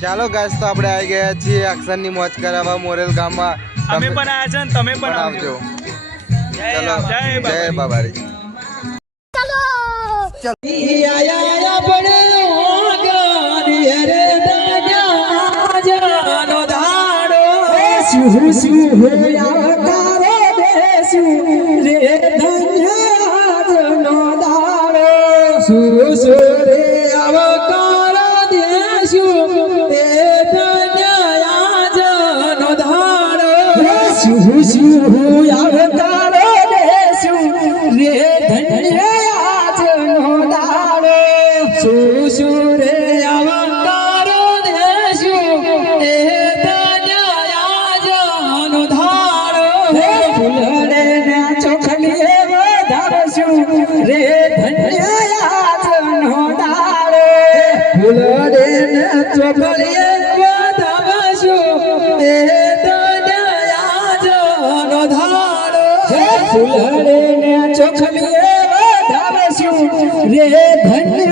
ચાલો ગાઈસ તો આપણે આવી ગયા છીએ અક્ષરની મોજ કરાવવા મોરેલ ગામમાં. અમે તમે પણ આવ્યા છે ને તમે પણ આવજો. જય ચાલો જય જય બાબા બાબારી શું શું દેશું રે શું શું અવતારો રે દેશું રે ધન્યનો દાડો. શું શું રે અવતાર દેશું રે ધન્યનો દાડો ફૂલડે ને ચોખલીએ વધારશું રે ધન્યનો દાડો ફૂલડે ને ચોખલીએ ફૂલડે ને ચોખલીએ વધારશું રે ધન્યનો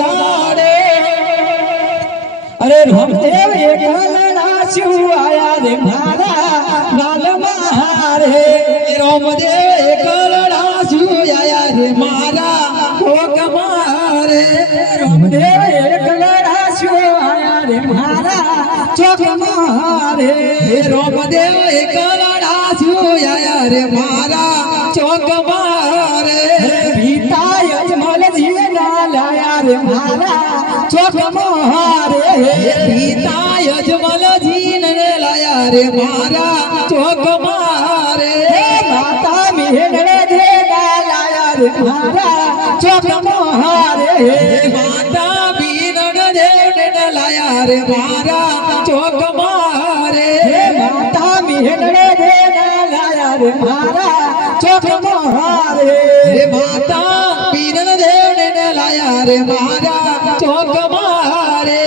દાડો. અરે રોમદેવ એકલના શું આયા રે મારા લાલ મારે રોમદેવ એકલના શું આયા રે મારા કોક મારે રોમદેવ એકલના શું આયા રે મારા ચોક મારે રોમદેવ એકલના શું આયા રે મારા ચોક મારે લાયા રે મારા ચોક મારે પિતા યજમલ જી ને લાયા રે મારા ચોક મારે માતા મેહણે જે ના લાયા રે મારા ચોક મારે માતા બીનણ દેવ ને લાયા રે મારા ચોક મારે માતા મેહણે જે ના લાયા રે મારા રે મારા ચોક મારે.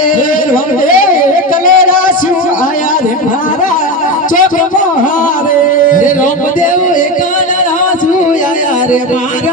વંદે એકલેરા શિવ આયા રે મારા ચોક મારે. રોમદેવ એકલેરા શિવ આયા રે મારા.